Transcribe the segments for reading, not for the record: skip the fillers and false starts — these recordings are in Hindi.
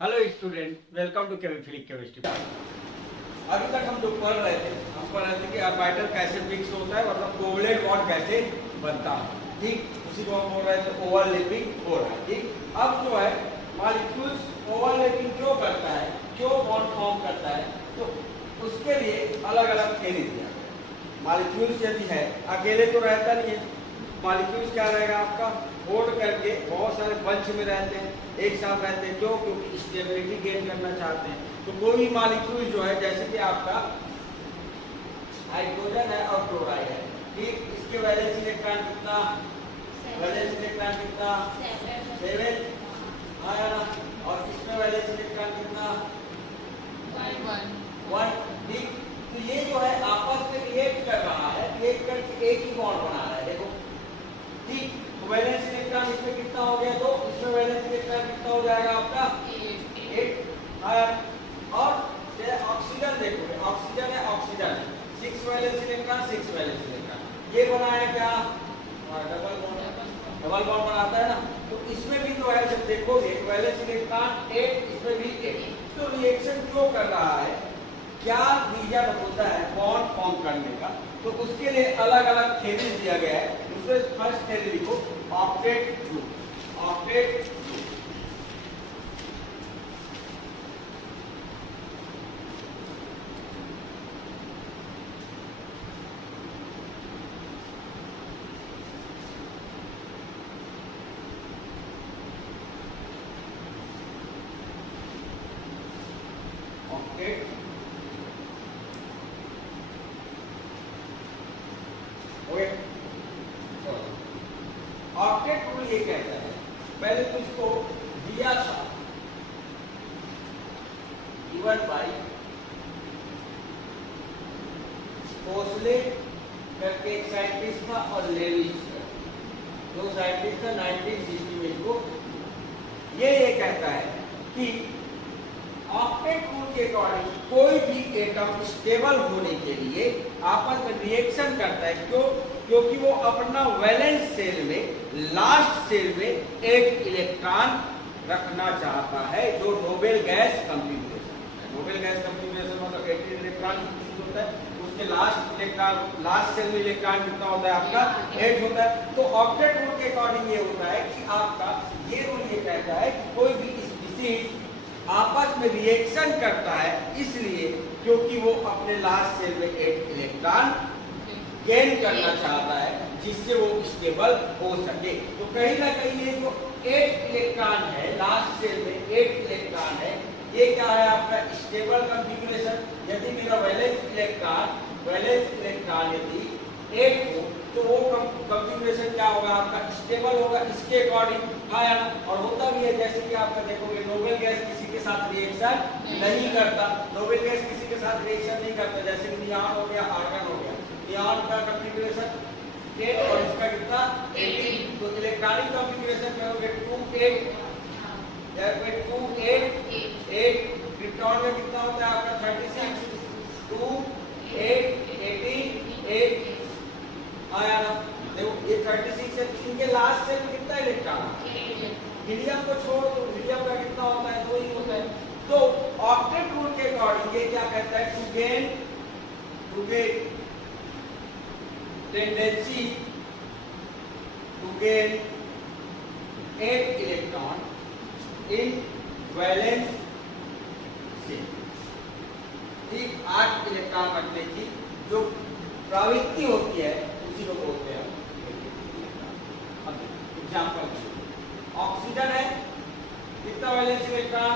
Hello student, welcome to chemistry. अभी तक हम जो पढ़ रहे थे कि ऑर्बिटल कैसे फिक्स होता है, मतलब कोवलेंट बॉन्ड कैसे बनता है। ठीक, उसी को हम बोल रहे थे ओवरलैपिंग हो रहा है। ठीक, अब जो है मॉलिक्यूल्स ओवरलैपिंग क्यों करता है, क्यों बॉन्ड फॉर्म करता है, तो उसके लिए अलग अलग थ्योरी दिया गया। मॉलिक्यूल्स यदि है अकेले तो रहता नहीं है, मॉलिक्यूल्स क्या रहेगा आपका, होल्ड करके बहुत सारे बंच में रहते हैं, एक साथ रहते हैं। क्यों? क्योंकि स्टेबिलिटी गेन करना चाहते हैं। तो कोई भी मॉलिक्यूल जो है, जैसे कि आपका हाइड्रोजन है और क्लोराइड है, ठीक, इसके वैलेंस इलेक्ट्रॉन कितना, वैलेंस इलेक्ट्रॉन कितना 7 आया ना, और इसमें वैलेंस इलेक्ट्रॉन कितना 1। ठीक, तो ये जो है आपस में रिएक्ट कर रहा है, रिएक्ट करके एक ही बॉन्ड बना रहा है। देखो, ठीक, तो वैलेंस इलेक्ट्रॉन इसमें कितना हो गया, तो इसमें वैलेंस इलेक्ट्रॉन कितना हो जाएगा आपका 8 आया। और ऑक्सीजन देखो, ऑक्सीजन है, oxygen 6 valence electron 6 valence electron, ये बनाया क्या, डबल बॉन्ड बनाता है ना। तो इसमें भी जो है जब देखोगे वैलेंस इलेक्ट्रॉन 8, इसमें भी 8। तो रिएक्शन क्यों कर रहा है, क्या रीजन होता है बॉन्ड फॉर्म करने का, तो उसके लिए अलग अलग थ्योरी दिया गया है। उसमें फर्स्ट थ्योरी लिखो, octet group. Octet group, octet octet rule ये कहता है, पहले तो इसको दिया था गिवन बाय कोसले करके एक साइंटिस्ट था और लेविस दो साइंटिस्ट था 1960 में। इसको ये कहता है कि ऑक्टेट रूल के अकॉर्डिंग कोई भी एटम स्टेबल होने के लिए आपस में रिएक्शन करता है। क्यों? क्योंकि वो अपना वैलेंस सेल में, लास्ट सेल में एक इलेक्ट्रॉन रखना चाहता है, जो नोबेल गैस कॉन्फ़िगरेशन है। नोबेल गैस कॉन्फ़िगरेशन मतलब 18 इलेक्ट्रॉन होता है, उसके लास्ट इलेक्ट्रॉन, लास्ट सेल में इलेक्ट्रॉन कितना होता है आपका 8 होता है। तो ऑक्टेट रूल के अकॉर्डिंग ये होता है कि आपका ये रूल ये कहता है कि कोई भी स्पीशीज आपस में रिएक्शन करता है, इसलिए क्योंकि वो अपने लास्ट सेल में एक इलेक्ट्रॉन गेन करना चाहता है, जिससे वो स्टेबल हो सके। तो कहीं ना कहीं ये जो 8 इलेक्ट्रॉन है, लास्ट सेल में 8 इलेक्ट्रॉन है, ये क्या है आपका स्टेबल कॉन्फ़िगरेशन। यदि मेरा वैलेंस इलेक्ट्रॉन यदि 8 हो, तो वो कॉन्फ़िगरेशन क्या होगा आपका, स्टेबल होगा। इसके अकॉर्डिंग आया। और होता भी है, जैसे कि आपका देखोगे नोबेल गैस किसी के साथ रिएक्शन नहीं करता, नोबेल गैस किसी के साथ रिएक्शन नहीं करता, जैसे कि नियॉन हो गया, आर्गन हो गया। नियॉन का कॉन्फ़िगरेशन 8 और इसका कितना 18। तो इलेक्ट्रॉनिक कॉन्फ़िगरेशन करोगे 2 8, जैसे 2 8 क्रिप्टॉन में कितना होता है आपका 36, 2 8 18 8 आया ना। देखो ये 36 है, इनके लास्ट सेल में कितना इलेक्ट्रॉन, हीलियम को छोड़ दो, हीलियम का कितना होता है, 2 ही होता है। तो ऑक्टेट रूल के अकॉर्डिंग ये क्या कहता है, to gain tendency to gain 8 electron in valence shell. ठीक, 8 इलेक्ट्रॉन रखने की जो प्रवृत्ति होती है उसी को बोलते हैं। एग्जाम्पल, ऑक्सीजन है, कितना valence electron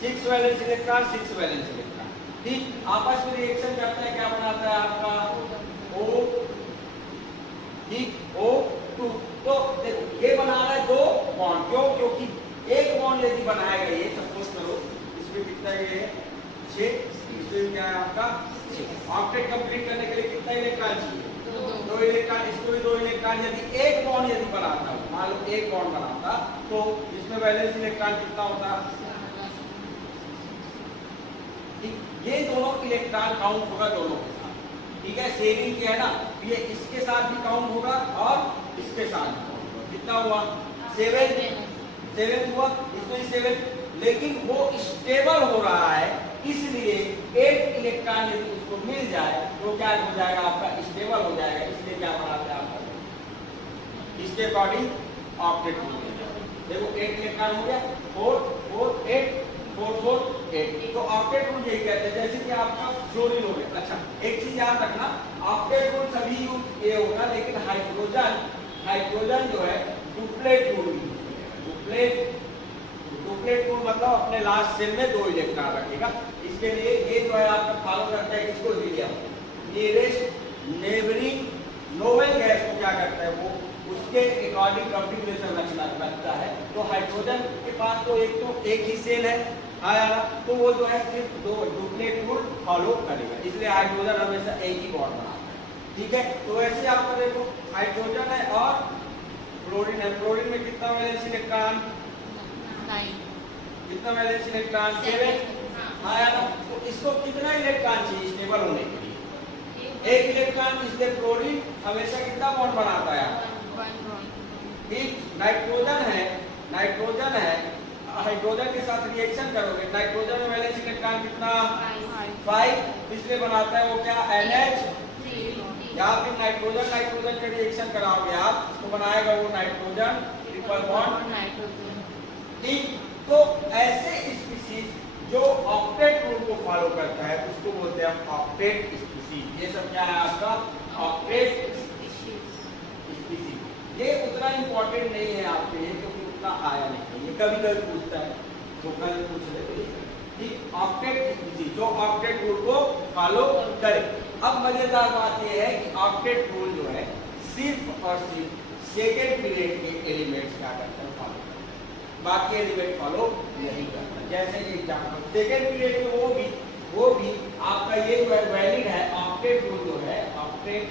6 valence electron 6 valence electron. ठीक, आपस में रिएक्शन करता है, क्या बनाता है आपका O, ठीक, O2। तो देखो ये बना रहा है 2 बॉन्ड। क्यों? क्योंकि एक बॉन्ड यदि बनाएगा, ये सपोज करो इसमें कितना ये है 6, इसमें क्या है आपका 6। ऑक्टेट कंप्लीट करने के लिए कितना इलेक्ट्रॉन चाहिए, 2 इलेक्ट्रॉन। इसको भी 2 इलेक्ट्रॉन। यदि एक बॉन्ड यदि बनाता, मान लो एक बॉन्ड बनाता, तो इसमें वैलेंस इलेक्ट्रॉन कितना होता, ठीक, ये दोनों इलेक्ट्रॉन काउंट होगा दोनों के साथ। ठीक है, सेविंग क्या है ना, ये इसके साथ भी काउंट होगा और इसके साथ भी काउंट होगा। कितना हुआ 7 हुआ, इसमें 7 लेकिन वो स्टेबल हो रहा है, इसलिए एक इलेक्ट्रॉन यदि उसको मिल जाए तो क्या हो जाएगा आपका, स्टेबल हो जाएगा। इसलिए क्या बनाते हैं आपका, इसके अकॉर्डिंग ऑक्टेट रूल। देखो 8 इलेक्ट्रॉन हो गया, 4 4 8 4 4 8, तो ऑक्टेट रूल यही कहते हैं। जैसे कि आपका फ्लोरीन हो गया। अच्छा, एक चीज याद रखना, ऑक्टेट रूल सभी यूज ये होगा, लेकिन हाइड्रोजन जो है डुप्लेट रूल, डुप्लेट रूल मतलब अपने लास्ट सेल में 2 इलेक्ट्रॉन रखेगा। इसके लिए ये जो है आपका फॉलो करता है, किसको दिया, नियरेस्ट नेबरिंग नोबल गैस को क्या करता है, वो उसके अकॉर्डिंग कॉन्फ़िगरेशन रखता है। तो हाइड्रोजन के पास तो एक ही सेल है आया, तो वो जो है सिर्फ 2 डुप्लेट रूल फॉलो करेगा, इसलिए हाइड्रोजन हमेशा एक ही बॉन्ड बनाता है। ठीक है, तो ऐसे आपका देखो हाइड्रोजन है और क्लोरीन है। क्लोरीन में कितना वैलेंस इलेक्ट्रॉन, 9, कितना वैलेंस इलेक्ट्रॉन, 7 आया ना। तो इसको कितना इलेक्ट्रॉन चाहिए स्टेबल होने के लिए, 1 इलेक्ट्रॉन। इसलिए क्लोरीन हमेशा कितना बॉन्ड बनाता है, ठीक। नाइट्रोजन है, हाइड्रोजन के साथ रिएक्शन करोगे, नाइट्रोजन में वैलेंस इलेक्ट्रॉन कितना, 5, इसलिए बनाता है वो क्या, NH। या फिर नाइट्रोजन के रिएक्शन कराओगे आप तो बनाएगा वो नाइट्रोजन ट्रिपल बॉन्ड, ठीक। तो ऐसे स्पीशीज जो ऑक्टेट रूल को फॉलो करता है उसको बोलते हैं हम ऑक्टेट स्पीशीज। ये सब क्या है आपका, ऑक्टेट स्पीशीज। ये उतना इंपॉर्टेंट नहीं है आपके लिए, क्योंकि उतना आया नहीं, ये कभी कभी पूछता है, तो कल पूछ लेते, ठीक। ऑक्टेट स्पीशीज जो ऑक्टेट रूल को फॉलो करे। अब मजेदार बात यह है कि ऑक्टेट रूल जो है सिर्फ और सिर्फ सेकेंड पीरियड के एलिमेंट्स क्या करते हैं, फॉलो, बाकी एलिमेंट फॉलो नहीं करता। जैसे एग्जाम्पल सेकेंड पीरियड में वो भी आपका ये जो है वैलिड है, ऑक्टेट रूल जो है, ऑक्टेट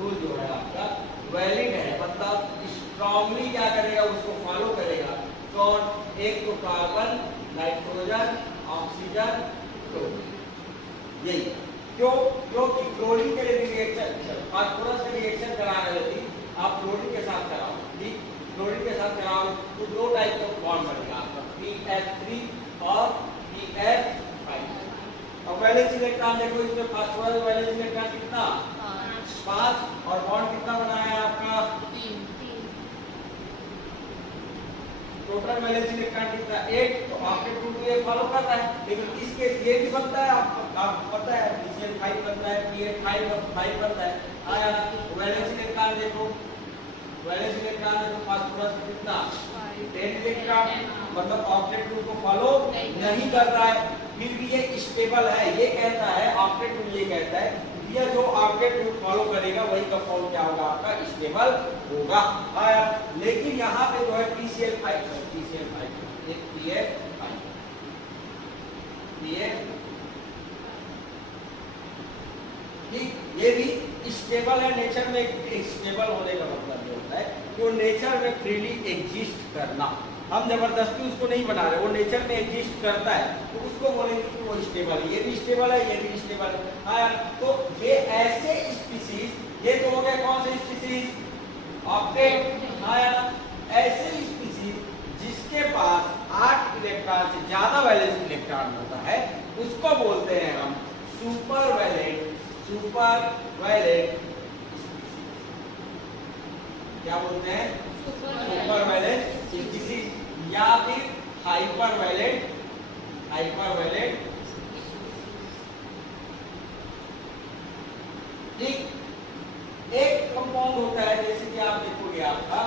रूल जो है आपका वैलिड है, मतलब स्ट्रांगली क्या करेगा, उसको फॉलो करेगा। कौन, एक तो कार्बन, नाइट्रोजन, ऑक्सीजन, क्लोरीन, यही। क्योंकि क्लोरीन के लिए रिएक्शन, फास्फोरस के रिएक्शन करा रहे थे आप, क्लोरीन के साथ कराओ, ठीक। क्लोरीन के साथ कराओ तो 2 टाइप का बॉन्ड बनेगा आपका, PF3 और PF5। और वैलेंस इलेक्ट्रॉन देखो, इसमें फास्फोरस वैलेंस इलेक्ट्रॉन कितना, 5, और बॉन्ड कितना बनाया है आपका, 3। टोटल वैलेंस इलेक्ट्रॉन कितना, 8। तो ऑक्टेट रूल ये फॉलो करता है, लेकिन इसके ये भी बनता है, आपको पता है, PCl5 बनता है, PH5 बनता है, आया ना। वैलेंस इलेक्ट्रॉन देखो, वैलेंस इलेक्ट्रॉन में तो फास्फोरस कितना, 10 इलेक्ट्रॉन, मतलब ऑक्टेट रूल को फॉलो नहीं कर रहा है, फिर भी ये स्टेबल है। ये कहता है ऑक्टेट रूल, ये कहता है ये जो ऑक्टेट रूल फॉलो करेगा वही कंपाउंड क्या होगा आपका, स्टेबल होगा, आया। लेकिन यहाँ पे जो है PCl5 एक PF5, ठीक, ये भी स्टेबल है। नेचर में स्टेबल होने का मतलब ये होता है कि वो नेचर में फ्रीली एग्जिस्ट करना, हम जबरदस्ती उसको नहीं बना रहे, वो नेचर में एग्जिस्ट करता है, तो उसको बोलेंगे कि वो स्टेबल है। ये भी स्टेबल है, ये भी स्टेबल है, हाँ। तो ये ऐसे स्पीशीज, ये तो हो गया कौन से स्पीशीज, ऑक्टेट, हाँ। ऐसे स्पीशीज जिसके पास 8 इलेक्ट्रॉन से ज्यादा वैलेंस इलेक्ट्रॉन होता है उसको बोलते हैं हम सुपर वैलेंट क्या बोलते हैं, सुपर वैलेंट स्पीशीज, या फिर हाइपर वैलेंट ठीक। एक कंपाउंड होता है, जैसे कि आप देखोगे आपका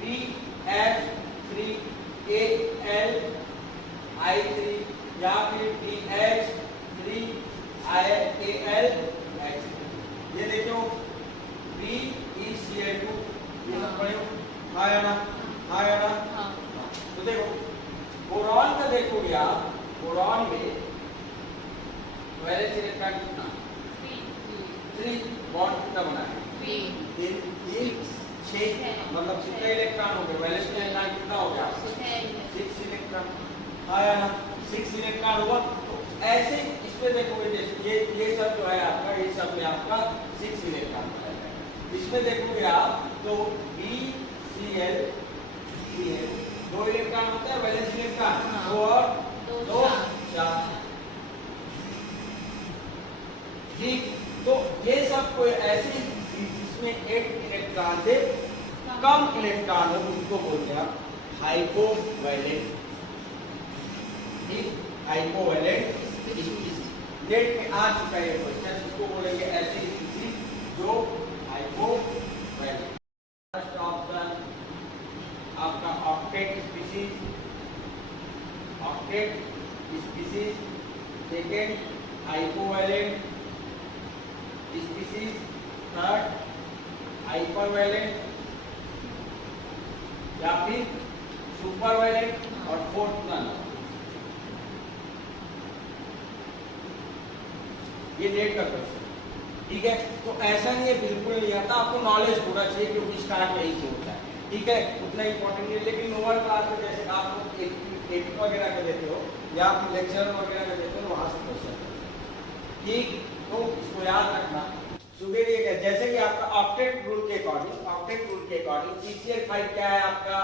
BF3AlI3 या फिर BH3AlH। ये देखो BeCl2, ये सब पढ़े हो, आया ना। तो देखो बोरॉन का देखोगे आप, बोरॉन में वैलेंस इलेक्ट्रॉन कितना, 3, बॉन्ड कितना बना है, 6, मतलब कितने इलेक्ट्रॉन हो गए, वैलेंस इलेक्ट्रॉन कितना हो गया, 6 इलेक्ट्रॉन, आया ना। 6 इलेक्ट्रॉन हुआ। तो ऐसे इसमें देखोगे, जैसे ये सब जो है आपका, ये सब में आपका 6 इलेक्ट्रॉन है। इसमें देखोगे आप तो BCl 2 इलेक्ट्रॉन होते हैं वैलेंस इलेक्ट्रॉन, हाँ। 2 और 2 4। 4। ठीक, तो ये सब कोई ऐसी जिसमें एक इलेक्ट्रॉन से कम इलेक्ट्रॉन हो उसको बोलते हैं हाइपोवैलेंट। ठीक, हाइपोवैलेंट स्पीशीज। नेट में आ चुका है ये क्वेश्चन, इसको बोलेंगे ऐसी स्पीशीज जो हाइपोवैलेंट। फर्स्ट ऑप्शन आपका octet species, octet species. Second hypovalent species. Third hypervalent या फिर सुपरवैलेंट, और फोर्थ नन। ये नेट का क्वेश्चन, ठीक है। तो ऐसा नहीं है बिल्कुल नहीं आता, आपको नॉलेज होना चाहिए क्योंकि स्टार्ट यही से होता है, ठीक है। उतना इंपॉर्टेंट नहीं है, लेकिन लोअर क्लास में जैसे आप लोग एक वगैरह का देते हो या आप लेक्चर वगैरह का देते हो वहां से क्वेश्चन, ठीक। तो इसको याद रखना। सुबह ये जैसे कि आपका ऑक्टेट रूल के अकॉर्डिंग CCl5 क्या है आपका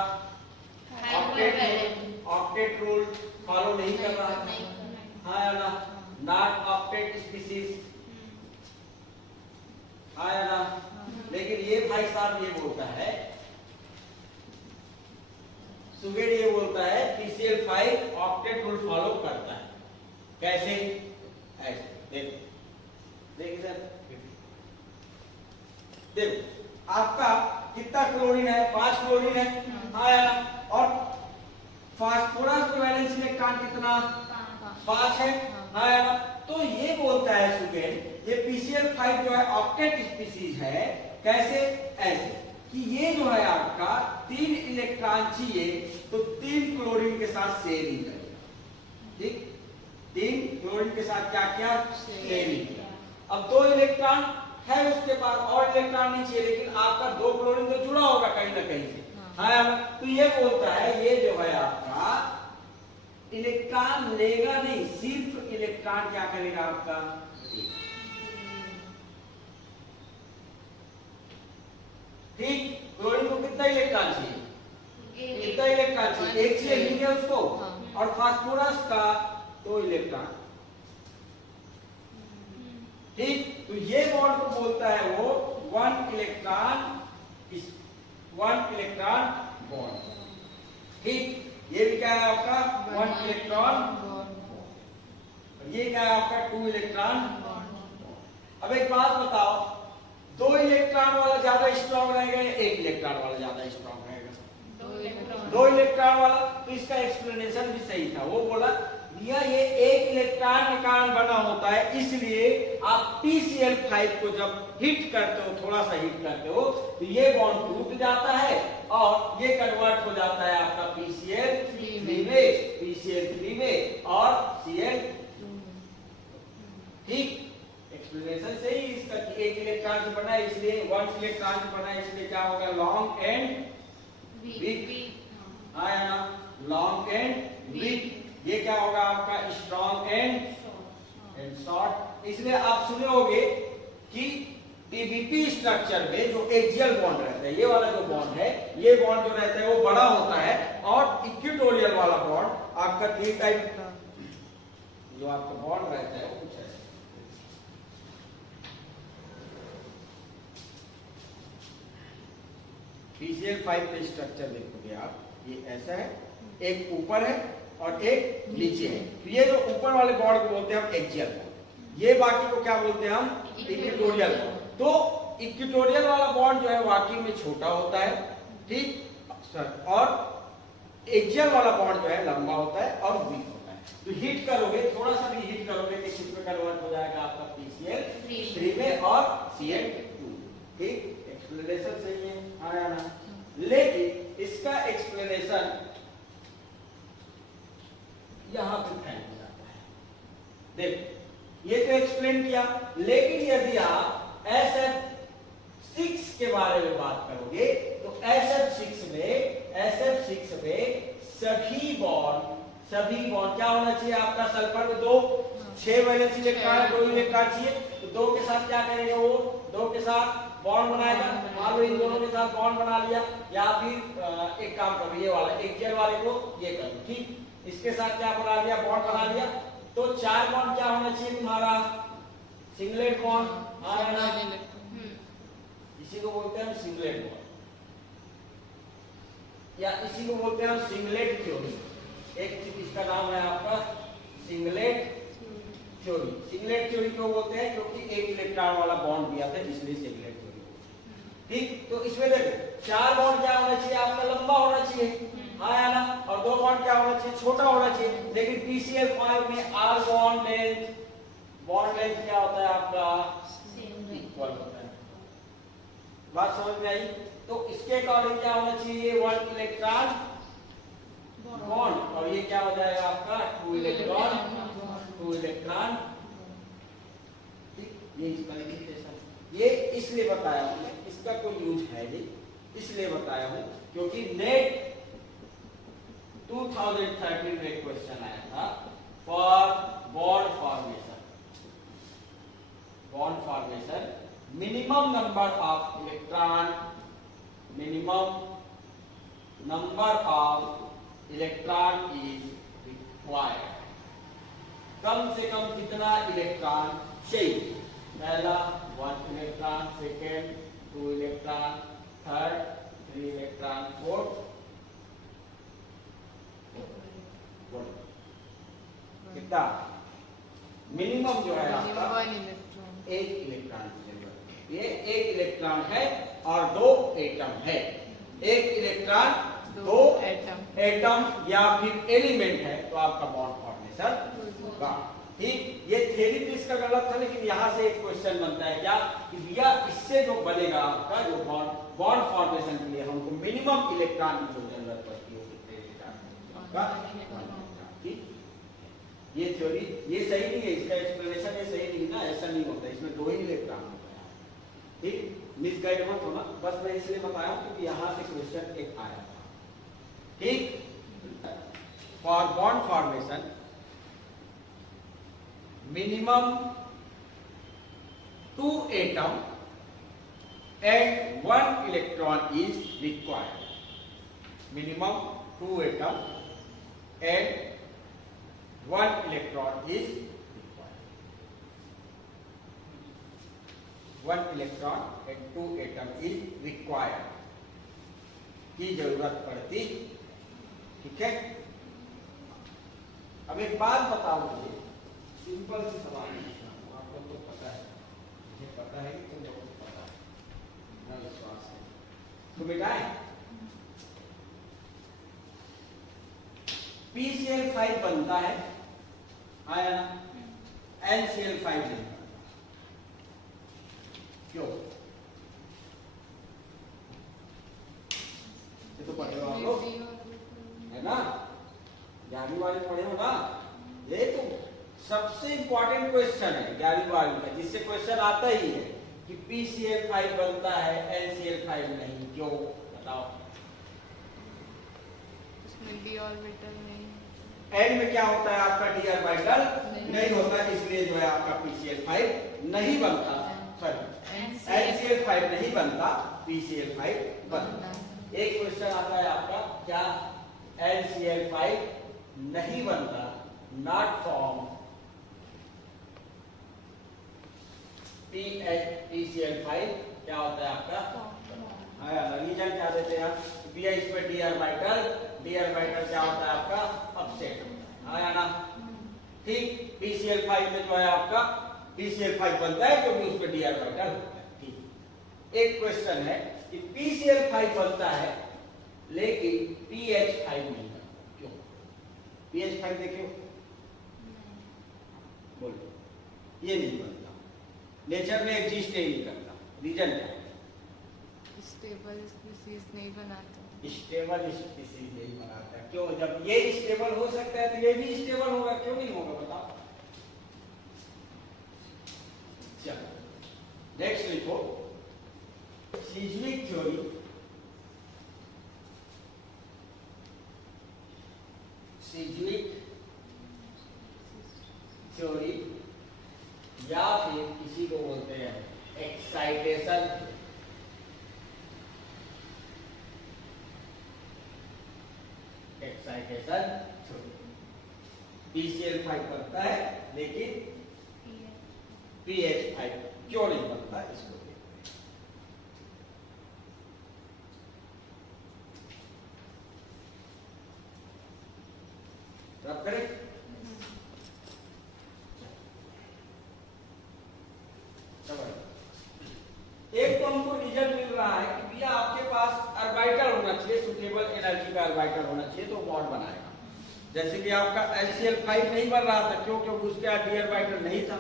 ऑक्टेट रूल फॉलो नहीं कर रहा है, हाँ या ना। नॉट ऑक्टेट स्पीशीज, हाँ या ना। लेकिन ये भाई साहब ये बोलता है, सुबह ये बोलता है CCl5 ऑक्टेट रूल फॉलो करता है। कैसे? ऐसे देखो सर, देखो आपका कितना क्लोरीन है, 5 क्लोरीन है, हाँ या ना। और फास्फोरस का वैलेंस इलेक्ट्रॉन कितना 5 है, हाँ या ना। तो ये बोलता है सुगेन ये PCl5 जो है ऑक्टेट स्पीशीज है। कैसे? ऐसे कि ये जो है आपका 3 इलेक्ट्रॉन चाहिए तो 3 क्लोरीन के साथ शेयरिंग करेगा, ठीक। 3 क्लोरीन के साथ क्या क्या शेयरिंग किया। अब 2 इलेक्ट्रॉन है उसके पास, और इलेक्ट्रॉन नहीं चाहिए, लेकिन आपका 2 क्लोरीन तो जुड़ा होगा कहीं ना कहीं से, हाँ। तो ये बोलता है ये जो है आपका इलेक्ट्रॉन लेगा नहीं, सिर्फ इलेक्ट्रॉन क्या करेगा आपका, ठीक। क्लोरीन को कितना इलेक्ट्रॉन चाहिए, कितना इलेक्ट्रॉन चाहिए, एक चाहिए, मिल गया उसको। और फास्फोरस का 2 इलेक्ट्रॉन, ठीक। तो ये बॉन्ड को बोलता है वो 1 इलेक्ट्रॉन बॉन्ड, ठीक। ये भी क्या है आपका 1 इलेक्ट्रॉन, ये क्या है आपका 2 इलेक्ट्रॉन। अब एक बात बताओ, 2 इलेक्ट्रॉन वाला ज्यादा स्ट्रॉन्ग रहेगा या 1 इलेक्ट्रॉन वाला ज्यादा स्ट्रॉन्ग रहेगा? 2 इलेक्ट्रॉन वाला। तो इसका एक्सप्लेनेशन भी सही था, वो बोला भैया ये 1 इलेक्ट्रॉन के कारण बना होता है, इसलिए आप PCl5 को जब हिट करते हो, थोड़ा सा हिट करते हो, तो ये बॉन्ड टूट जाता है और ये कन्वर्ट हो जाता है आपका PCl3 में और Cl, ठीक। एक्सप्लेनेशन सही इसका कि 1 इलेक्ट्रॉन से बना है, इसलिए 1 इलेक्ट्रॉन से बना है, इसलिए क्या होगा लॉन्ग एंड वीक, हाँ या ना, लॉन्ग एंड वीक। ये क्या होगा आपका स्ट्रॉन्ग एंड शॉर्ट। इसलिए आप सुने होंगे कि PBP स्ट्रक्चर में जो एक्सियल बॉन्ड रहता है, ये वाला जो बॉन्ड है, ये बॉन्ड जो रहता है वो बड़ा होता है, और इक्वेटोरियल वाला बॉन्ड आपका 3 टाइप जो आपका बॉन्ड रहता है वो कुछ है। PCl5 का स्ट्रक्चर देखोगे आप, ये ऐसा है, एक ऊपर है और एक नीचे है। तो ये जो ऊपर वाले बॉन्ड को बोलते हैं हम एक्सियल बॉन्ड, ये बाकी को क्या बोलते हैं हम इक्वेटोरियल बॉन्ड। तो इक्वेटोरियल वाला बॉन्ड जो है वाकई में छोटा होता है, ठीक। और एक्सियल वाला बॉन्ड जो है लंबा होता है और वीक होता है। तो हिट करोगे, थोड़ा सा भी हिट करोगे तो किसमें कन्वर्ट हो जाएगा आपका PCl3 में और Cl2, ठीक। एक्सप्लेनेशन सही है, हाँ या ना। लेकिन इसका एक्सप्लेनेशन यहां पे फैल जाता है। देखो ये तो एक्सप्लेन किया, लेकिन यदि आप SF6 के बारे में बात करोगे तो SF6 में सभी बॉन्ड क्या होना चाहिए आपका, सल्फर में 6 वैलेंस इलेक्ट्रॉन, 2 इलेक्ट्रॉन चाहिए, तो 2 के साथ क्या करेगा वो, 2 के साथ बॉन्ड बनाएगा, मान लो इन दोनों के साथ बॉन्ड बना लिया, या फिर एक काम करो, ये वाला एक जेल वाले को ये कर दो, ठीक, इसके साथ क्या बना लिया, बॉन्ड बना लिया, तो 4 बॉन्ड क्या होना चाहिए तुम्हारा, सिंगलेट बॉन्ड, आ रहा है ना, इसी को बोलते हैं हम सिंगलेट बॉन्ड, या इसी को बोलते हैं हम सिंगलेट थ्योरी। एक चीज इसका नाम है आपका सिंगलेट थ्योरी। सिंगलेट थ्योरी क्यों बोलते हैं, क्योंकि एक इलेक्ट्रॉन वाला बॉन्ड दिया था, इसलिए सिंगलेट थ्योरी। ठीक, तो इसमें देखो 4 बॉन्ड क्या होना चाहिए आपका, लंबा होना चाहिए, हाँ या ना, और 2 बॉन्ड क्या होना चाहिए, छोटा होना चाहिए। लेकिन PCl5 में आर बॉन्ड लेंथ क्या होता है आपका, इक्वल होता है। बात समझ में आई? तो इसके अकॉर्डिंग क्या होना चाहिए, 1 इलेक्ट्रॉन बॉन्ड, और ये क्या हो जाएगा आपका 2 इलेक्ट्रॉन। ठीक, ये इसका लिमिटेशन, ये इसलिए बताया हूं मैं, इसका कोई यूज है नहीं, इसलिए बताया हूं क्योंकि नेट 2013 में क्वेश्चन आया था for bond formation minimum number of electron is required. कम से कम कितना इलेक्ट्रॉन चाहिए, पहला 1 electron, second 2 electron, third 3 electron, fourth कितना मिनिमम जो है आपका 1 इलेक्ट्रॉन की जरूरत। ये 1 इलेक्ट्रॉन है और 2 एटम है, 1 इलेक्ट्रॉन 2 एटम या फिर एलिमेंट है, तो आपका बॉन्ड फॉर्मेशन होगा। ठीक, ये थ्योरी तो इसका गलत था, लेकिन यहाँ से एक क्वेश्चन बनता है क्या कि भैया इससे जो बनेगा आपका जो बॉन्ड फॉर्मेशन के लिए हमको मिनिमम इलेक्ट्रॉन की जो जरूरत पड़ती है कितने इलेक्ट्रॉन। ठीक, ये थ्योरी ये सही नहीं है, इसका एक्सप्लेनेशन ये सही नहीं ना, ऐसा नहीं होता, इसमें 2 ही इलेक्ट्रॉन होता है। ठीक, मिसगाइड मत होना, बस मैं इसलिए बताया क्योंकि यहाँ से क्वेश्चन एक आया था। ठीक, for bond formation minimum 2 atom and 1 electron is required. Minimum 2 atom and 1 electron is required. 1 electron and 2 atom is required की जरूरत पड़ती। ठीक है, अब एक बात बताओ मुझे, सिंपल से सवाल है, आप लोग को पता है, मुझे पता है कि तुम लोगों को पता है, ना विश्वास है तो बेटा PCl5 बनता है, आया ना, NCl5 नहीं बनता, क्यों? ये तो पढ़े हो आप लोग, है ना, 11वीं वाले पढ़े हो ना, ये तो सबसे इंपॉर्टेंट क्वेश्चन है 11वीं वाले का, जिससे क्वेश्चन आता ही है कि PCl5 बनता है NCl5 नहीं, क्यों बताओ? उसमें d ऑर्बिटल नहीं, एंड में क्या होता है आपका d ऑर्बिटल नहीं होता, इसलिए जो है आपका PCl5 नहीं बनता, सॉरी NCl5 नहीं बनता, PCl5 बनता। एक क्वेश्चन आता है आपका, क्या NCl5 नहीं बनता, नॉट फॉर्म PCl5 क्या होता है आपका, आया रीजन क्या देते हैं आप, भैया इसमें d ऑर्बिटल क्या होता है आपका, अपसेट, आया ना। ठीक, PCl5 में जो है आपका PCl5 बनता है क्योंकि उसमें d ऑर्बिटल होता है। ठीक, एक क्वेश्चन है कि PCl5 बनता है लेकिन PH5 नहीं बनता, क्यों? PH5 देखियो, बोलो, ये नहीं बनता, नेचर में एग्जिस्ट नहीं करता, रीजन क्या है? स्टेबल स्पीसीज नहीं बनाता, स्टेबल स्पीसीज नहीं बनाता, क्यों? जब ये स्टेबल हो सकता है तो ये भी स्टेबल होगा, क्यों नहीं होगा बताओ? चलो नेक्स्ट लिखो, सीज्मिक थ्योरी, या फिर किसी को बोलते हैं एक्साइटेशन PCl5 बनता है, लेकिन PH5 क्यों नहीं बनता, इसको देखते हैं। रब करें। एक तो हमको रिजल्ट मिल रहा है कि भैया आपके पास ऑर्बिटल होना चाहिए, सुटेबल एनर्जी का ऑर्बिटल होना चाहिए तो बॉन्ड बनाएगा। जैसे कि आपका HCl5 नहीं बन रहा था, क्यों? क्योंकि उसके यहाँ d ऑर्बिटल नहीं था,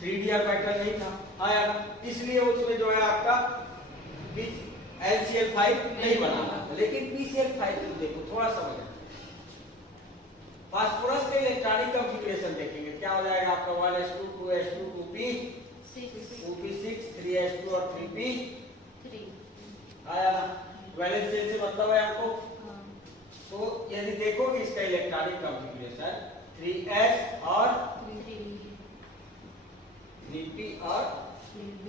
3d ऑर्बिटल नहीं था, आया, इसलिए उसमें जो है आपका HCl5 नहीं बनाना था। लेकिन PCl5 तो देखो थोड़ा समझ, फास्फोरस के इलेक्ट्रॉनिक कॉन्फ़िगरेशन देखेंगे, क्या हो जाएगा आपका 1s2 2s2 2p6 3s2 और 3p3 आया। वैलेंस शेल से मतलब है आपको। तो यदि देखोगे इसका इलेक्ट्रॉनिक कॉन्फ़िगरेशन 3s और 3p और 3p।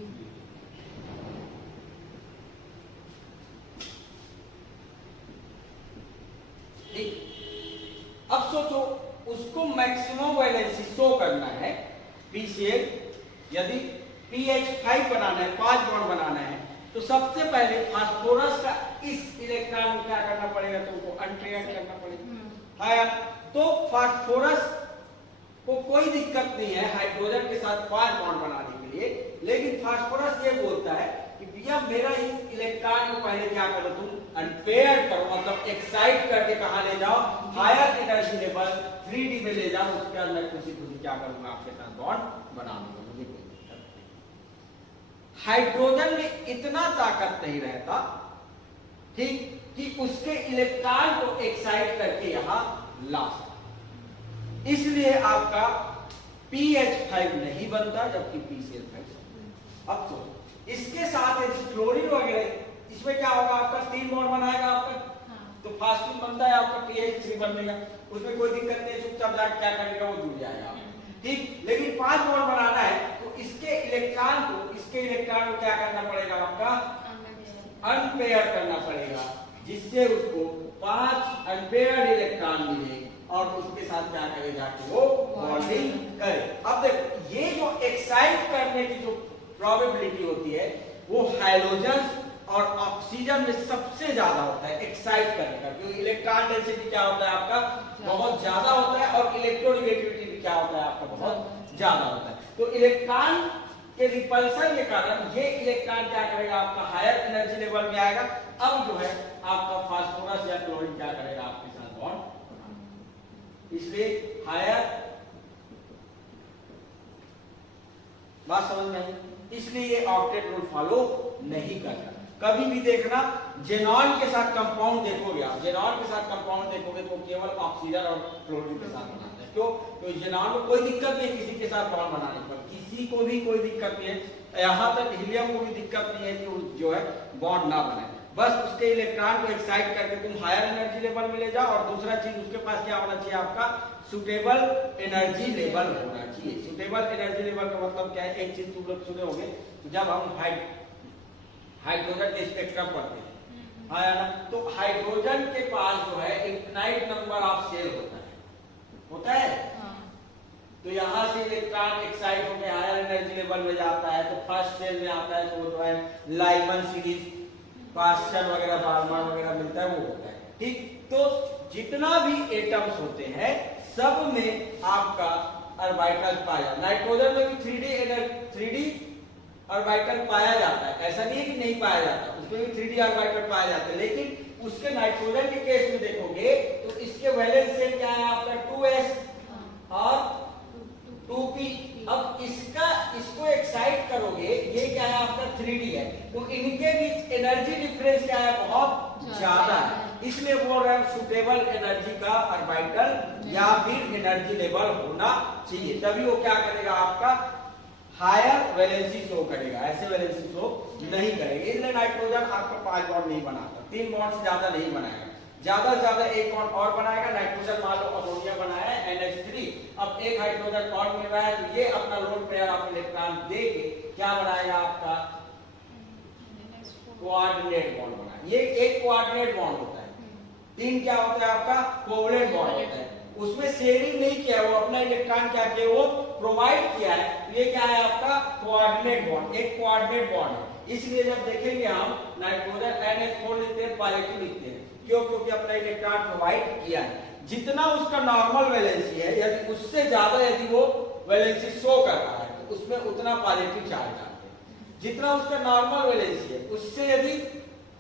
ठीक, अब सोचो उसको मैक्सिमम वैलेंसी शो करना है PCl, यदि PH5 बनाना है, 5 बॉन्ड बनाना है, तो सबसे पहले फास्फोरस का इस इलेक्ट्रॉन को क्या करना पड़ेगा, तुमको अनपेयर्ड करना पड़ेगा। हाँ यार, तो फास्फोरस को कोई दिक्कत नहीं है हाइड्रोजन के साथ 5 बॉन्ड बनाने के लिए, लेकिन फास्फोरस ये बोलता है कि भैया मेरा इस इलेक्ट्रॉन को पहले क्या करो, तुम अनपेयर्ड करो, मतलब एक्साइट करके कहां ले जाओ, हायर एनर्जी लेवल 3d में ले जाओ, उसके बाद मैं खुशी खुशी क्या करूंगा, आपके साथ बॉन्ड बना दूंगा, मुझे कोई दिक्कत नहीं। हाइड्रोजन में इतना ताकत नहीं रहता, ठीक, कि उसके इलेक्ट्रॉन को एक्साइट करके यहां ला सके, इसलिए आपका PH5 नहीं बनता, जबकि PCl5। अब तो इसके साथ क्लोरीन वगैरह, इसमें क्या होगा, आपका 3 बॉन्ड बनाएगा आपका, तो फास्फीन बनता है आपका PH3 बनेगा, उसमें कोई दिक्कत नहीं, चुपचाप जाकर क्या करेगा, वो जुड़ जाएगा, ठीक। लेकिन 5 बॉन्ड बनाना है तो इसके इलेक्ट्रॉन को क्या करना पड़ेगा, आपका अनपेयर करना पड़ेगा, जिससे उसको 5 अनपेयर्ड इलेक्ट्रॉन मिले और उसके साथ क्या करेगा कि वो बॉन्डिंग करे। अब देखो ये जो एक्साइट करने की जो प्रोबेबिलिटी होती है वो हाइड्रोजन और ऑक्सीजन में सबसे ज्यादा होता है एक्साइट करने का, क्योंकि इलेक्ट्रॉन डेंसिटी क्या होता है आपका बहुत ज्यादा होता है, और इलेक्ट्रोनेगेटिविटी भी क्या होता है आपका बहुत ज्यादा होता है। तो इलेक्ट्रॉन के रिपल्सन के कारण ये इलेक्ट्रॉन क्या करेगा, आपका हायर एनर्जी लेवल में आएगा। अब जो है आपका फास्फोरस या क्लोरीन क्या करेगा, आपके साथ बॉन्ड, इसलिए हायर, बात समझ में आई, इसलिए ये ऑक्टेट रूल फॉलो नहीं करता। कभी भी देखना जेनॉन के साथ कंपाउंड देखोगे, आप जेनॉन के साथ कंपाउंड देखोगे तो केवल ऑक्सीजन और क्लोरीन के साथ बनाते हैं, क्यों? तो जेनॉन को कोई दिक्कत नहीं किसी के साथ बॉन्ड बनाने पर, किसी को भी कोई दिक्कत नहीं है, यहाँ तक हीलियम को भी दिक्कत नहीं है कि जो है बॉन्ड ना बनाए, बस उसके इलेक्ट्रॉन को एक्साइट करके तुम हायर एनर्जी लेवल में ले जाओ। और दूसरा चीज उसके पास क्या होना चाहिए, आपका सुटेबल एनर्जी लेवल होना चाहिए। सुटेबल एनर्जी लेवल का मतलब क्या है, एक चीज तुम लोग सुने होंगे, जब हम हाइड्रोजन के स्पेक्ट्रम पढ़ते हैं, हाँ ना, तो हाइड्रोजन के पास जो है इनफिनाइट नंबर ऑफ शेल होता है, तो यहाँ से इलेक्ट्रॉन एक्साइट होकर हायर एनर्जी लेवल में जाता है, तो फर्स्ट शेल में आता है, तो वो जो है लाइमन सीरीज पास्चर वगैरह बार्मर वगैरह मिलता है, वो होता है, ठीक। तो जितना भी एटम्स होते हैं सब में आपका ऑर्बिटल पाया, नाइट्रोजन में भी 3D ऑर्बिटल पाया जाता है, ऐसा नहीं है कि नहीं पाया जाता, उसमें भी 3D ऑर्बिटल पाया जाता है, लेकिन उसके नाइट्रोजन के केस में देखोगे तो इसके वैलेंस शेल क्या है आपका 2s और 2p। अब इसको एक्साइट करोगे, ये क्या है आपका 3D है, तो इनके बीच एनर्जी डिफरेंस क्या है, बहुत ज्यादा है, इसलिए बोल रहे हैं सुटेबल एनर्जी का ऑर्बिटल या फिर एनर्जी लेवल होना चाहिए, तभी वो क्या करेगा, आपका हायर वैलेंसी शो करेगा, ऐसे वैलेंसी शो नहीं करेगा। इसलिए नाइट्रोजन आपका 5 बॉन्ड नहीं बनाता, 3 बॉन्ड से ज्यादा नहीं बनाएगा, ज्यादा से ज्यादा 1 बॉन्ड और बनाएगा। नाइट्रोजन मान लो अमोनिया बनाया है NH3, अब 1 हाइड्रोजन और मिल रहा है, तो ये अपना लोन पेयर ऑफ इलेक्ट्रॉन दे के क्या बनाएगा, आपका कोऑर्डिनेट बॉन्ड बनाएगा। ये एक कोऑर्डिनेट बॉन्ड होता है, 3 क्या होता है आपका कोवलेंट बॉन्ड होता है। उसमें शेयरिंग नहीं किया, वो अपना इलेक्ट्रॉन क्या किया, वो प्रोवाइड किया है। ये क्या है आपका कोऑर्डिनेट बॉन्ड, एक कोऑर्डिनेट बॉन्ड है। इसलिए जब देखेंगे हम नाइट्रोजन NH4 लिखते हैं, पॉजिटिव लिखते हैं, क्यों? क्योंकि अपना इलेक्ट्रॉन प्रोवाइड किया है। जितना उसका नॉर्मल वैलेंसी है, यदि उससे ज्यादा यदि वो वैलेंसी शो कर रहा है तो उसमें उतना पॉजिटिव चार्ज आते हैं। जितना उसका नॉर्मल वैलेंसी है उससे यदि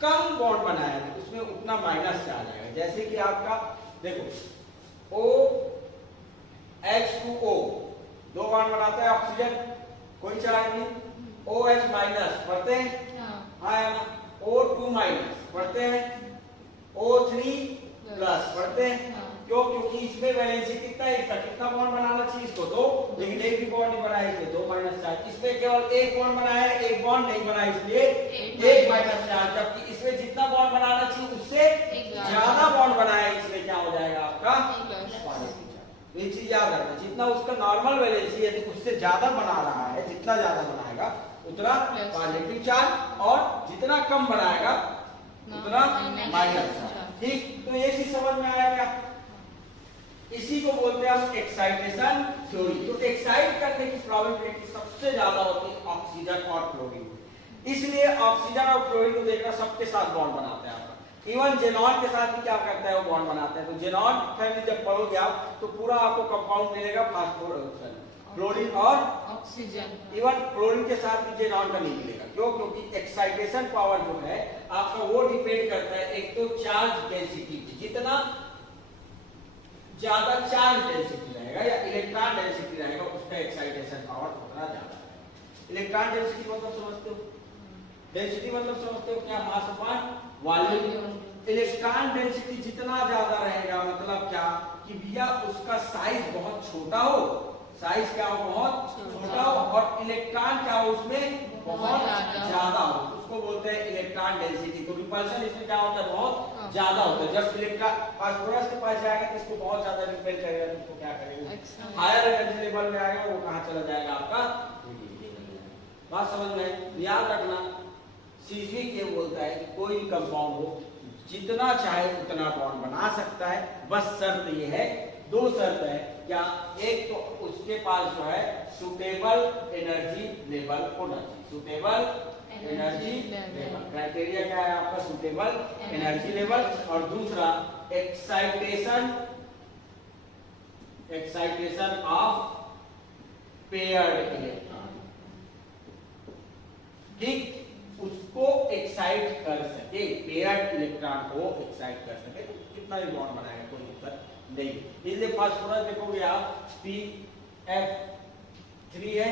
कम बॉन्ड बनाया है तो उसमें उतना माइनस चार्ज आएगा। जैसे कि आपका देखो OH2O, दो बॉन्ड बनाता है ऑक्सीजन, कोई चार्ज नहीं। OH माइनस पढ़ते हैं, हाँ या ना? O2 माइनस पढ़ते हैं, O3 प्लस पढ़ते हैं, क्यों? क्योंकि इसमें वैलेंसी कितना है, इसका कितना बॉन्ड बनाना चाहिए, इसको 2, लेकिन एक भी बॉन्ड नहीं बनाया इसलिए 2 माइनस चार्ज। इसमें केवल एक बॉन्ड बनाया है, एक बॉन्ड नहीं बनाया इसलिए 1 माइनस चार्ज। जबकि इसमें जितना बॉन्ड बनाना चाहिए उससे ज्यादा बॉन्ड बनाया है, इसलिए क्या हो जाएगा आपका पॉजिटिव चार्ज। ये चीज याद रखना, जितना उसका नॉर्मल वैलेंसी यदि उससे ज्यादा बना रहा है, जितना ज्यादा बनाएगा उतना पॉजिटिव चार्ज, और जितना कम बनाएगा उतना माइनस चार्ज। ठीक, तो ये चीज समझ में आया क्या? इसी को बोलते हैं हम एक्साइटेशन थ्योरी। तो एक्साइट करने की प्रोबेबिलिटी सबसे ज्यादा होती है ऑक्सीजन और क्लोरीन, इसलिए ऑक्सीजन और क्लोरीन को देखना सबके साथ बॉन्ड बनाते हैं आपका। इवन जेनॉन के साथ भी क्या करता है, वो बॉन्ड बनाते हैं। तो जेनॉन फैमिली जब पढ़ोगे आप तो पूरा आपको कंपाउंड मिलेगा फास्फोरस, क्लोरीन और ऑक्सीजन। इवन क्लोरीन के साथ भी जेनॉन का नहीं मिलेगा, क्यों? क्योंकि एक्साइटेशन पावर जो है आपका वो डिपेंड करता है एक तो चार्ज डेंसिटी पे, जितना ज्यादा चार्ज डेंसिटी रहेगा या इलेक्ट्रॉन डेंसिटी रहेगा उसका एक्साइटेशन पावर उतना ज्यादा है। इलेक्ट्रॉन डेंसिटी मतलब समझते हो, डेंसिटी मतलब समझते हो क्या, mass upon volume. Electron density जितना ज्यादा रहेगा मतलब क्या कि भैया उसका साइज बहुत छोटा हो, साइज क्या हो, बहुत छोटा हो, और इलेक्ट्रॉन क्या हो उसमें बहुत ज्यादा हो, उसको बोलते हैं इलेक्ट्रॉन डेंसिटी। तो रिपल्शन इसमें क्या होता है, बहुत ज्यादा होता है। जब इलेक्ट्रॉन फास्फोरस के पास जाएगा तो इसको बहुत ज्यादा रिपेल करेगा, तो इसको क्या करेगा, हायर एनर्जी लेवल में आएगा, वो कहां चला जाएगा आपका, बात समझ में? याद रखना, सीजी के बोलता है कि कोई भी कंपाउंड हो जितना चाहे उतना बॉन्ड बना सकता है, बस शर्त ये है, 2 शर्त है क्या, एक तो उसके पास जो है सुटेबल एनर्जी लेवल होना चाहिए। सुटेबल एनर्जी लेवल, क्राइटेरिया क्या है आपका, सुटेबल एनर्जी लेवल। और दूसरा एक्साइटेशन ऑफ पेयर्ड इलेक्ट्रॉन, ठीक, उसको एक्साइट कर सके, पेयर्ड इलेक्ट्रॉन को एक्साइट कर सके, तो कितना भी बॉन्ड बनाएगा कोई दिक्कत नहीं। इसलिए फास्फोरस देखोगे आप PF3 है,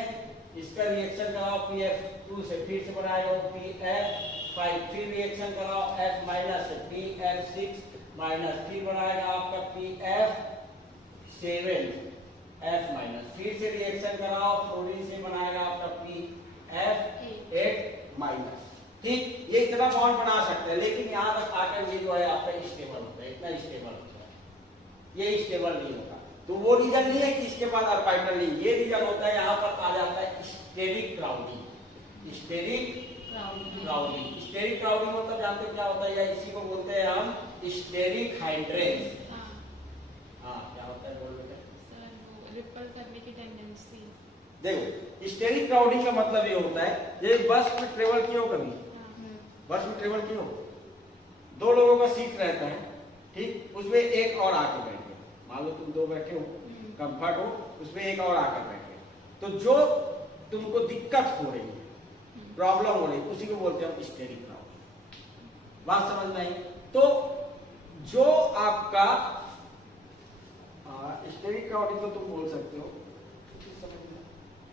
इसका रिएक्शन कराओ PF2 से, फिर से बनाएगा PF5, फिर रिएक्शन कराओ F माइनस से PF6 माइनस, फिर बनाएगा आपका PF7 F माइनस, फिर से रिएक्शन कराओ फ्लोरीन से, बनाएगा आपका PF8 माइनस। ठीक, ये इतना बॉन्ड बना सकते हैं, लेकिन यहाँ तक आकर ये जो है आपका स्टेबल होता है, इतना स्टेबल होता है, ये स्टेबल नहीं होता। तो वो रीजन नहीं है कि इसके बाद ऑर्बिटल नहीं, ये रीजन होता है, यहाँ पर आ जाता है steric crowding. Steric crowding, steric crowding मतलब जानते हो क्या होता है, या इसी को बोलते हैं हम स्टेरिक हाइड्रेंस। हाँ, क्या होता है, बोल बेटा, रिपल करने की टेंडेंसी। देखो स्टेरिक क्राउडिंग का मतलब ये होता है, ये बस में ट्रेवल किए हो कभी, बस में ट्रेवल किए हो, 2 लोगों का सीट रहता है, ठीक, उसमें एक और आके बैठ गया, मान लो तुम 2 बैठे हो, कंफर्ट हो, उसमें एक और आकर बैठ गया, तो जो तुमको दिक्कत हो रही है, प्रॉब्लम हो रही है, उसी को बोलते हैं स्टेरिक क्राउडिंग। बात समझ में आई? तो जो आपका स्टेरिक क्राउडिंग को तुम बोल सकते हो,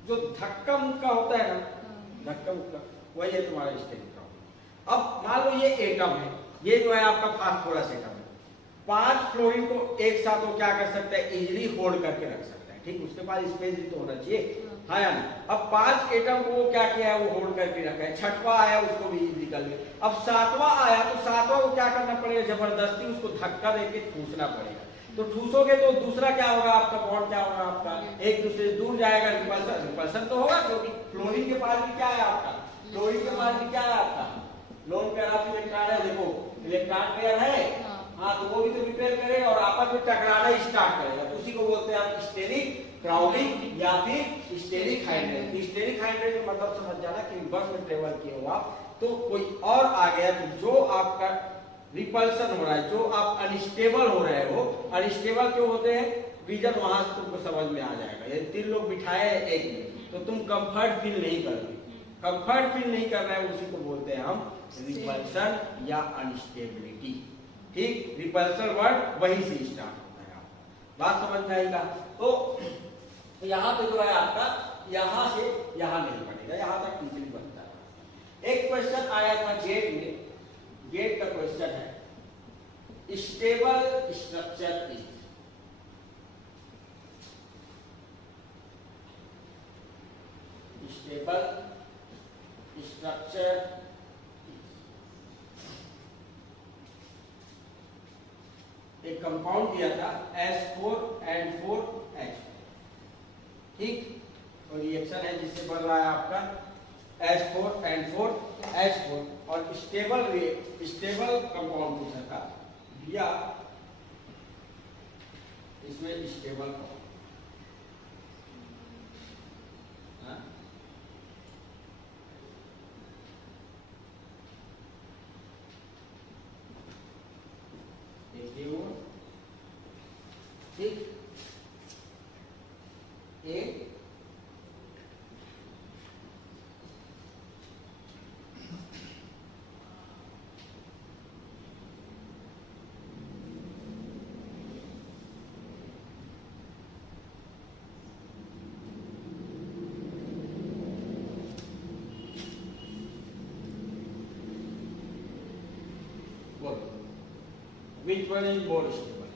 जो धक्का मुक्का होता है ना, धक्का मुक्का, वही है तुम्हारा स्टेरिक क्राउडिंग। अब मान लो ये एटम है, ये जो है आपका फास्फोरस एटम है, 5 फ्लोरीन को एक साथ वो क्या कर सकता है, इजीली होल्ड करके रख सकता है, ठीक, उसके पास स्पेस भी तो होना चाहिए, हाँ या नहीं? अब 5 एटम को वो क्या किया है, वो होल्ड करके रखा है, 6वां आया उसको भी इजीली कर लिया। अब 7वां आया तो 7वां को क्या करना पड़ेगा, जबरदस्ती उसको धक्का देके ठूसना पड़ेगा। तो ठूसोगे तो दूसरा क्या होगा, आपका बॉन्ड क्या होगा, आपका एक दूसरे से दूर जाएगा, रिपल्सन, रिपल्सन तो होगा, क्योंकि क्लोरीन के पास भी क्या है आपका, क्लोरीन के पास भी क्या है आपका, लोन पेयर ऑफ इलेक्ट्रॉन है, देखो इलेक्ट्रॉन पेयर है, हाँ, तो वो भी तो रिपेल करेगा और आपस में टकराना स्टार्ट करेगा, तो उसी को बोलते हैं आप स्टेरिक क्राउडिंग या फिर स्टेरिक हाइड्रेशन। स्टेरिक हाइड्रेशन मतलब समझ जाना कि बस में ट्रेवल किए हो आप, तो कोई और आ गया तो जो आपका रिपल्सन हो रहा है, जो आप अनस्टेबल हो रहे हो, अनस्टेबल क्यों होते हैं, रीजन वहां से तुमको समझ में आ जाएगा। यदि 3 लोग बिठाए हैं एक में, तो तुम कंफर्ट फील नहीं करोगे, कंफर्ट फील नहीं कर रहे हैं, उसी को बोलते हैं हम रिपल्सन या अनस्टेबिलिटी। ठीक, रिपल्सन वर्ड वही से स्टार्ट होता है, आपका बात समझ में आएगा। तो यहाँ पे जो है आपका यहाँ से यहाँ नहीं बनेगा, यहाँ तक इजीली बनता है। एक क्वेश्चन आया था गेट में, गेट का क्वेश्चन है stable structure is, stable structure एक कंपाउंड दिया था S4N4H, ठीक, और रिएक्शन है जिससे बन रहा है आपका S4N4H4, और स्टेबल कंपाउंड पूछा था या इसमें स्टेबल ठीक, एक which one is more stable,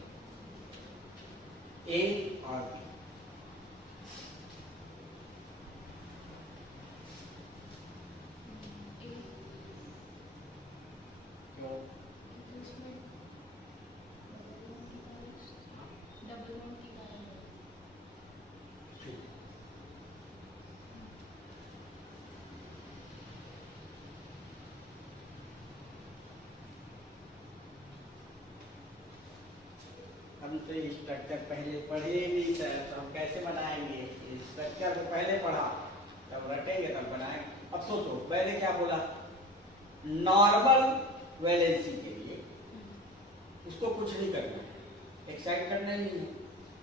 A or B? क्यों? हम तो स्ट्रक्चर पहले पढ़े भी सर, तो हम कैसे बनाएंगे? स्ट्रक्चर तो पहले पढ़ा, तब रटेंगे तब बनाएंगे। अब सोचो मैंने क्या बोला, नॉर्मल वैलेंसी के लिए उसको कुछ नहीं करना है, एक्साइट करना ही नहीं।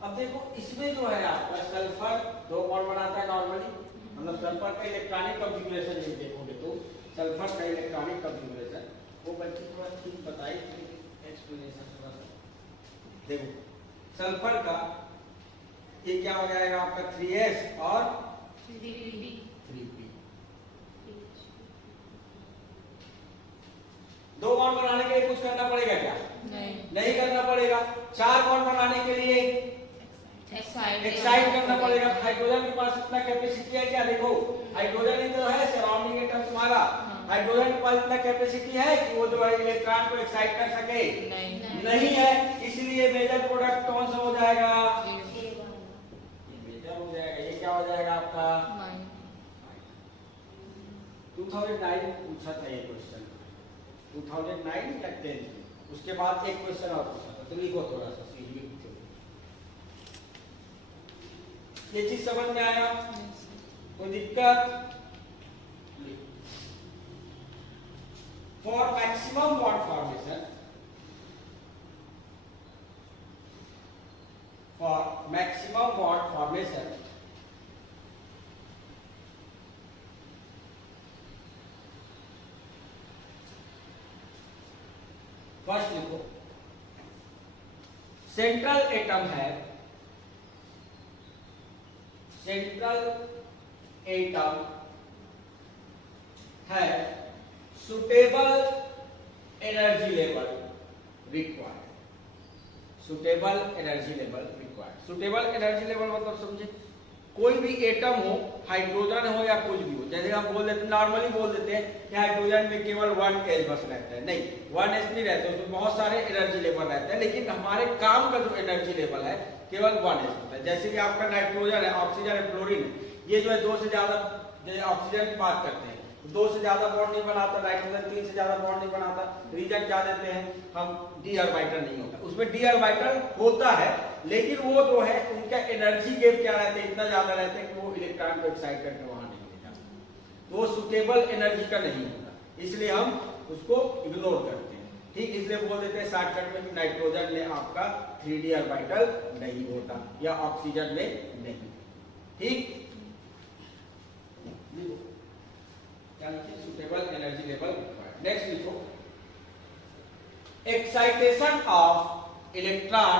अब देखो इसमें जो है आपका सल्फर 2 बॉन्ड बनाता है नॉर्मली, मतलब सल्फर का इलेक्ट्रॉनिक कॉन्फ़िगरेशन यदि देखोगे तो सल्फर का इलेक्ट्रॉनिक कॉन्फ़िगरेशन वो बच्चे थोड़ा ठीक बताई, एक्सप्लेनेशन थोड़ा सा देखो। सल्फर का ये क्या हो जाएगा आपका 3s और 3p। 2 बॉन्ड बनाने के लिए कुछ करना पड़ेगा क्या? नहीं करना पड़ेगा। 4 बॉन्ड बनाने के लिए एक्साइट करना पड़ेगा। हाइड्रोजन के पास इतना कैपेसिटी है क्या? देखो हाइड्रोजन ही तो है सराउंडिंग एटम तुम्हारा, हाइड्रोजन के पास इतना कैपेसिटी है कि वो जो है इलेक्ट्रॉन को एक्साइट कर सके? नहीं है। इसलिए मेजर प्रोडक्ट कौन सा हो जाएगा? ये मेजर हो जाएगा। ये क्या हो जाएगा आपका? 2009 पूछा था ये क्वेश्चन, 2009 या 10। उसके बाद एक क्वेश्चन और पूछा था, तो लिखो थोड़ा सा सीधी। ये चीज समझ में आया? कोई दिक्कत? For maximum bond formation, for maximum bond formation first लिखो, सेंट्रल एटम है, सेंट्रल एटम है suitable energy level required. Suitable energy level required. Suitable energy level मतलब समझे, कोई भी एटम हो, हाइड्रोजन हो या कुछ भी हो, जैसे हम बोल देते नॉर्मली बोल देते हैं कि हाइड्रोजन में केवल 1s बस रहता है, नहीं 1s नहीं रहता, उसमें बहुत सारे एनर्जी लेवल रहते हैं, लेकिन हमारे काम का जो एनर्जी लेवल है केवल 1s होता है। जैसे कि आपका नाइट्रोजन है, ऑक्सीजन है, फ्लोरीन है, ये जो है 2 से ज्यादा, जैसे ऑक्सीजन की बात करते हैं 2 से ज्यादा बॉन्ड नहीं बनाता, नाइट्रोजन 3 से ज्यादा बॉन्ड नहीं बनाता। रीजन क्या देते हैं हम, डी ऑर्बिटल नहीं होता। उसमें डी ऑर्बिटल होता है, लेकिन वो जो है उनका एनर्जी गैप क्या रहता है, इतना ज्यादा रहता है कि वो इलेक्ट्रॉन को एक्साइट करके वहां नहीं ले जाता, तो वो सुटेबल एनर्जी का नहीं होता, इसलिए हम उसको इग्नोर करते हैं। ठीक, इसलिए बोल देते हैं शॉर्टकट में कि नाइट्रोजन में आपका 3d ऑर्बिटल नहीं होता या ऑक्सीजन में नहीं। ठीक, suitable energy level required. Next लिखो, excitation of electron,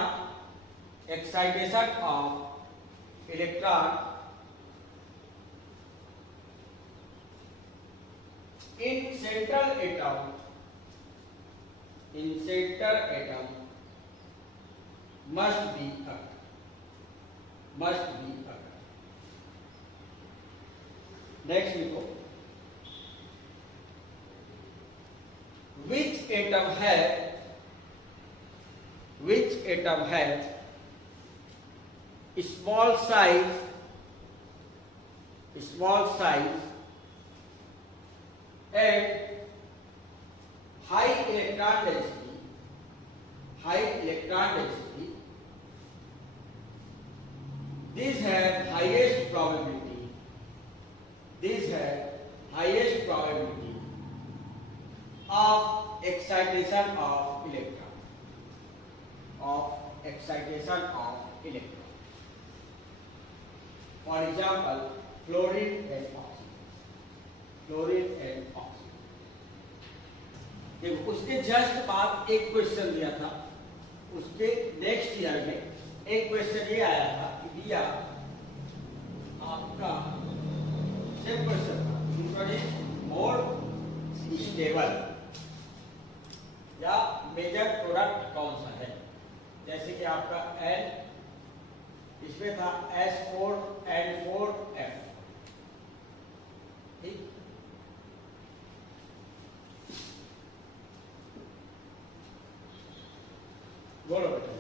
excitation of electron in central atom, in central atom must be occur, must be occur. Next we go, which atom have small size and high electron density, these have highest probability, of excitation of electron, For example, fluorine and oxygen, देखो उसके जस्ट बाद एक क्वेश्चन दिया था, उसके नेक्स्ट ईयर में एक क्वेश्चन ये आया था कि दिया आपका सेम क्वेश्चन था, which one is more stable या मेजर प्रोडक्ट कौन सा है, जैसे कि आपका N, इसमें था S4 N4F। ठीक, बोलो बेटा।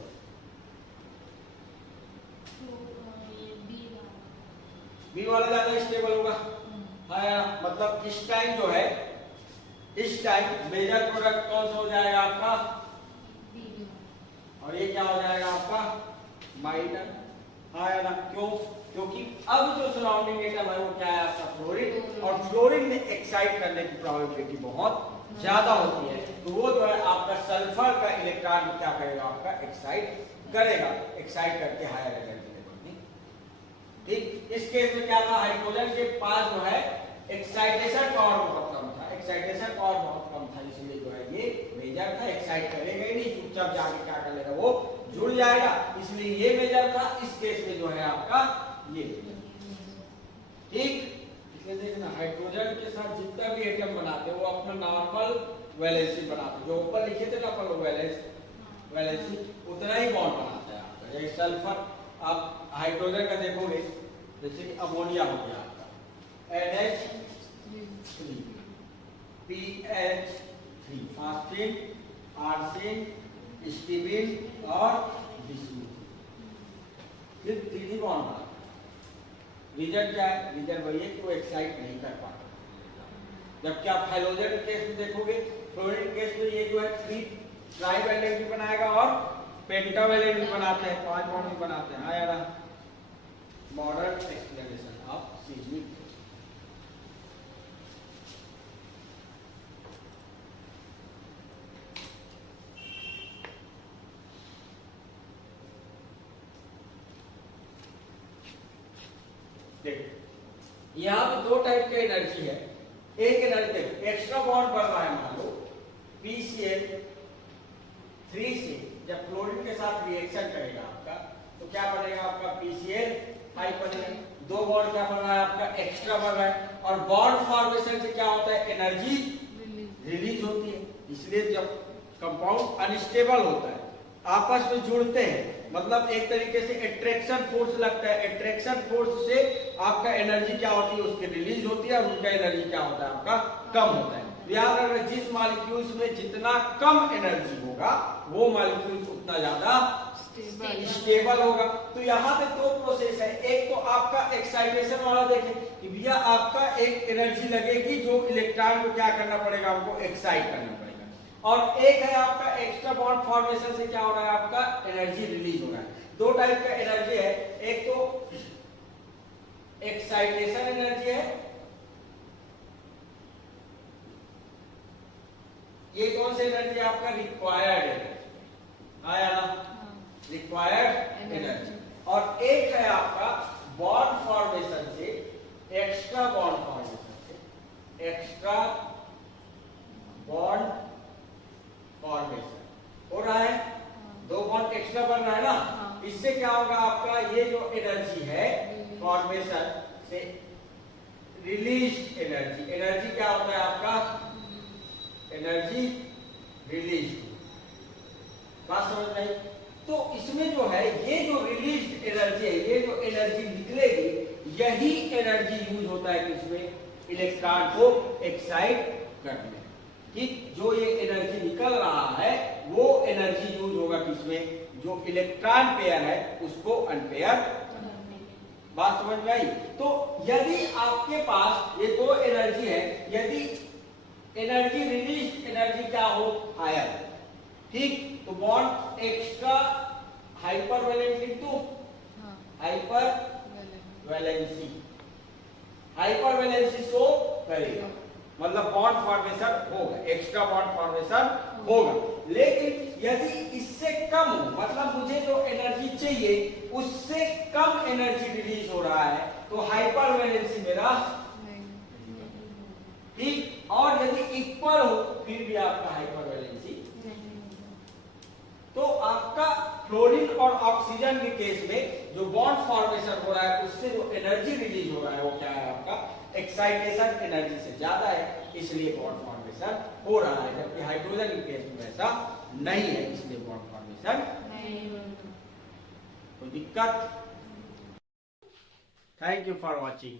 बी वाला ज्यादा स्टेबल होगा, हाँ, मतलब इस टाइम जो है, इस टाइम मेजर प्रोडक्ट कौन सा हो जाएगा आपका, और ये क्या हो जाएगा आपका माइनर, हाँ या ना, क्यों, क्योंकि अब जो सराउंडिंग एटम है वो क्या है आपका फ्लोरीन, और फ्लोरीन में एक्साइट करने की प्रोबेबिलिटी बहुत ज्यादा होती है, तो वो जो है आपका सल्फर का इलेक्ट्रॉन क्या करेगा, आपका एक्साइट करेगा, एक्साइट करके हायर एनर्जी लेवल। ठीक, इस केस में क्या था, हाइड्रोजन के पास जो है एक्साइटेशन पावर बहुत कम था, इसलिए जो है ये मेजर था, एक्साइट करेगा ही नहीं, चुपचाप जाके क्या कर लेगा, वो जुड़ जाएगा, इसलिए ये मेजर था। इस केस में जो है आपका ये। ठीक, इसलिए देखना हाइड्रोजन के साथ जितना भी एटम बनाते हैं वो अपना नॉर्मल वैलेंसी बनाते हैं, जो ऊपर लिखे थे ना अपन वैलेंसी उतना ही बॉन्ड बनाता है आपका। जैसे सल्फर, आप हाइड्रोजन का देखोगे, जैसे कि अमोनिया हो गया आपका NH3, PH3, फास्टीन, आर्सेन, स्टीबिन और बिस्मुथ, फिर 3D बॉन्ड बनाता है। रीजन क्या है, रीजन वही है कि वो एक्साइट नहीं कर पाता। जबकि आप हैलोजन के केस में देखोगे, फ्लोरीन के केस में ये जो है 3 ट्राइवैलेंट भी बनाएगा और पेंटावैलेंट भी बनाते हैं, 5 बॉन्ड भी बनाते हैं। हाँ यार, मॉडर्न एक्सप्लेनेशन ऑफ सीजनिंग। यहाँ पे 2 टाइप की एनर्जी है। एक एनर्जी एक्स्ट्रा बॉन्ड बढ़ रहा है, मान लो PCl3 से जब क्लोरीन के साथ रिएक्शन करेगा आपका, तो क्या बनेगा आपका PCl5 बनेगा। 2 बॉन्ड क्या बन रहा है आपका, एक्स्ट्रा बढ़ रहा है, और बॉन्ड फॉर्मेशन से क्या होता है, एनर्जी रिलीज होती है। इसलिए जब कंपाउंड अनस्टेबल होता है, आपस में जुड़ते हैं, मतलब एक तरीके से अट्रैक्शन फोर्स लगता है, अट्रैक्शन फोर्स से आपका एनर्जी क्या होती है, उसकी रिलीज होती है, और उनका एनर्जी क्या होता है आपका कम होता है। याद रखना, जिस मॉलिक्यूल्स में जितना कम एनर्जी होगा वो मॉलिक्यूल्स उतना ज्यादा स्टेबल होगा। तो यहाँ पे 2 प्रोसेस है, एक तो आपका एक्साइटेशन एक्साइटेशन वाला देखें कि भैया आपका एक एनर्जी लगेगी जो इलेक्ट्रॉन को क्या करना पड़ेगा, हमको एक्साइट करना पड़ेगा। और एक है आपका एक्स्ट्रा बॉन्ड फॉर्मेशन से क्या हो रहा है, आपका एनर्जी रिलीज हो रहा है। दो टाइप का एनर्जी है, एक तो एक्साइटेशन एनर्जी है, ये कौन सी एनर्जी है आपका, रिक्वायर्ड एनर्जी आया ना, रिक्वायर्ड एनर्जी। और एक है आपका बॉन्ड फॉर्मेशन से, एक्स्ट्रा बॉन्ड फॉर्मेशन से, एक्स्ट्रा बॉन्ड फॉर्मेशन हो रहा है, दो बॉन्ड एक्स्ट्रा बन रहा है ना, इससे क्या होगा आपका, ये जो एनर्जी है फॉर्मेशन से रिलीज एनर्जी, एनर्जी क्या होता है आपका, एनर्जी रिलीज, बात समझ में आई। तो इसमें जो है ये जो रिलीज एनर्जी है, ये जो एनर्जी निकलेगी, यही एनर्जी यूज होता है किसमें, इलेक्ट्रॉन को एक्साइट करने में। ठीक, जो ये एनर्जी निकल रहा है वो एनर्जी यूज होगा किसमें, जो इलेक्ट्रॉन पेयर है उसको अनपेयर, बात समझ में आई। तो यदि आपके पास ये दो एनर्जी है, यदि एनर्जी रिलीज एनर्जी क्या हो, हायर, ठीक, तो बॉन्ड एक्स्ट्रा हाइपर वैलेंट लिख दूं, hyper valency, hyper valency show करेगा, मतलब बॉन्ड फॉर्मेशन होगा, एक्स्ट्रा बॉन्ड फॉर्मेशन होगा। लेकिन यदि इससे कम हो, मतलब मुझे जो एनर्जी चाहिए उससे कम एनर्जी रिलीज हो रहा है, तो हाइपर वैलेंसी मेरा, ठीक, और यदि इक्वल हो फिर भी आपका हाइपर वैलेंसी। तो आपका फ्लोरीन और ऑक्सीजन के केस में जो बॉन्ड फॉर्मेशन हो रहा है उससे जो एनर्जी रिलीज हो रहा है वो क्या है आपका, एक्साइटेशन एनर्जी से ज्यादा है, इसलिए बॉन्ड फॉर्मेशन हो रहा है। जबकि हाइड्रोजन के केस में ऐसा नहीं है, इसलिए बॉन्ड फॉर्मेशन नहीं। कोई दिक्कत? Thank you for watching.